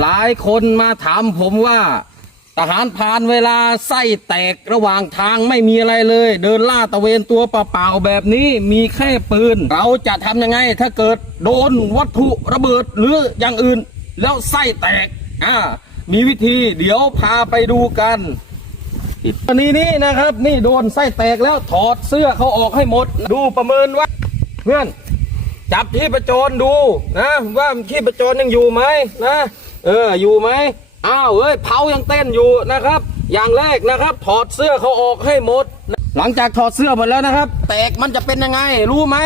หลายคนมาถามผมว่า ทหารพานเวลาไส้แตกระหว่างทางไม่มีอะไรเลย เดินล่าตะเวนตัวเปล่าๆแบบนี้มีแค่ปืน เราจะทำยังไงถ้าเกิดโดนวัตถุระเบิดหรืออย่างอื่น แล้วไส้แตกอ่ามีวิธีเดี๋ยวพาไปดูกันอันนี้นี่นะครับ นี่โดนไส้แตกแล้วถอดเสื้อเขาออกให้หมด ดูประเมินว่า เพื่อน จับที่ประจรดูนะ ว่าที่ประจรยังอยู่ไหมนะ เอออยู่ไหมอ้าวเอ้ยเผายังเต้นอยู่นะครับ อย่างแรกนะครับ ถอดเสื้อเขาออกให้หมด หลังจากถอดเสื้อหมดแล้วนะครับ แตกมันจะเป็นยังไง รู้ไหม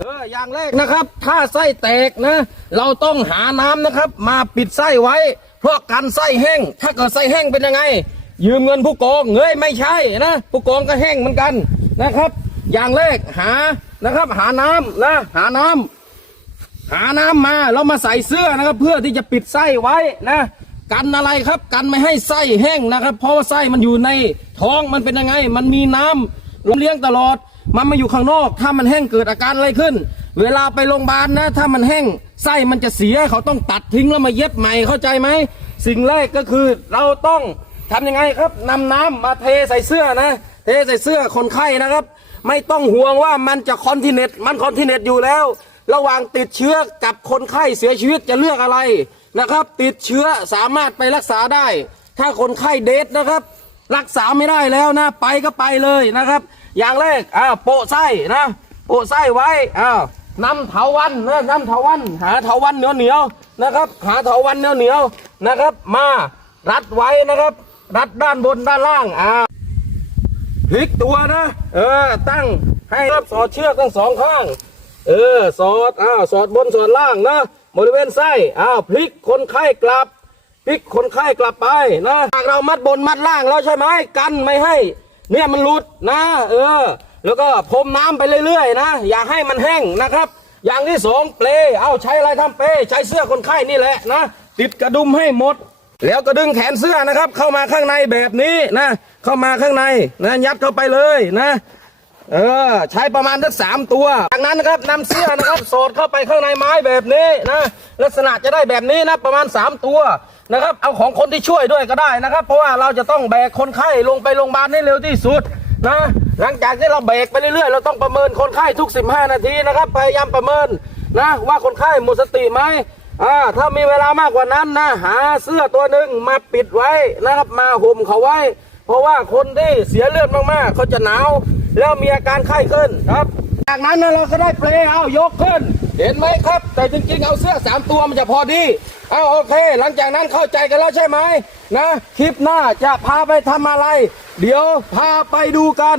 เอออย่างแรกนะครับ ถ้าไส้แตกนะ เราต้องหาน้ำนะครับ มาปิดไส้ไว้ เพราะกันไส้แห้ง ถ้าเกิดไส้แห้งเป็นยังไง ยืมเงินผู้กองเฮ้ยไม่ใช่นะผู้กองก็แห้งเหมือนกันนะครับ อย่างแรกหานะครับ หาน้ำนะหาน้ำ หาน้ำมาแล้วมาใส่เสื้อนะครับ เพื่อที่จะปิดไส้ไว้นะกันอะไรครับกันไม่ให้ไส้แห้งนะครับ เพราะว่าไส้มันอยู่ในท้องมันเป็นยังไง มันมีน้ำลมเลี้ยงตลอด มันมาอยู่ข้างนอก ถ้ามันแห้งเกิดอาการอะไรขึ้น เวลาไปโรงพยาบาลนะ ถ้ามันแห้งไส้มันจะเสียเขาต้องตัดทิ้งแล้วมาเย็บใหม่เข้าใจไหมสิ่งแรกก็คือเราต้องทำยังไงครับนำน้ำมาเทใส่เสื้อนะ เทใส่เสื้อคนไข้นะครับ ไม่ต้องห่วงว่ามันจะคอนติเนตมันคอนติเนตอยู่แล้ว ระหว่างติดเชื้อกับคนไข้เสียชีวิตจะเลือกอะไรนะครับ ติดเชื้อสามารถไปรักษาได้ ถ้าคนไข้เดทนะครับ รักษาไม่ได้แล้วนะ ไปก็ไปเลยนะครับ อย่างแรกอ่าโปะไส้นะโปะไส้ไว้อ้าวนำเถาวันนะน้ำเถาวันหาเถาวันเหนียวเหนียวๆนะครับ หาเถาวันเหนียวเหนียวๆนะครับ มารัดไว้นะครับ รัดด้านบนด้านล่างอ่าพลิกตัวนะ เออตั้งให้รับสอดเชือกทั้งสองข้าง เออ สอดอ้าวสอดบนสอดล่างนะบริเวณไส้อ้าวพลิกคนไข้กลับพลิกคนไข้กลับไปนะหากเรามัดบนมัดล่างแล้วใช่ไหมกันไม่ให้ เนี่ยมันหลุดนะ เออ แล้วก็พรมน้ำไปเรื่อยๆนะอย่าให้มันแห้งนะครับ อย่างที่สองเปลเอาใช้อะไรทำเปลใช้เสื้อคนไข้นี่แหละนะติดกระดุมให้หมด แล้วก็ดึงแขนเสื้อนะครับ เข้ามาข้างในแบบนี้นะ เข้ามาข้างในนะยัดเข้าไปเลยนะ เออ ใช้ประมาณสักสามตัว จากนั้นนะครับนำเสื้อนะครับ สอดเข้าไปข้างในไม้แบบนี้นะลักษณะจะได้แบบนี้นะประมาณสามตัวนะครับ เอาของคนที่ช่วยด้วยก็ได้นะครับ เพราะว่าเราจะต้องแบกคนไข้ลงไปโรงพยาบาลให้เร็วที่สุดนะหลังจากที่เราแบกไปเรื่อยๆ เราต้องประเมินคนไข้ทุก 15 นาทีนะครับ พยายามประเมินนะว่าคนไข้หมดสติไหมอ่าถ้ามีเวลามากกว่านั้นนะหาเสื้อตัวหนึ่งมาปิดไว้นะครับ มาห่มเขาไว้ เพราะว่าคนที่เสียเลือดมากๆเขาจะหนาว แล้วมีอาการไข้ขึ้นครับ จากนั้นนะเราก็ได้เปลเอายกขึ้น เห็นไหมครับ แต่จริงๆ เอาเสื้อสามตัวมันจะพอดีเอาโอเค หลังจากนั้นเข้าใจกันแล้วใช่ไหมนะ คลิปหน้าจะพาไปทำอะไร เดี๋ยวพาไปดูกัน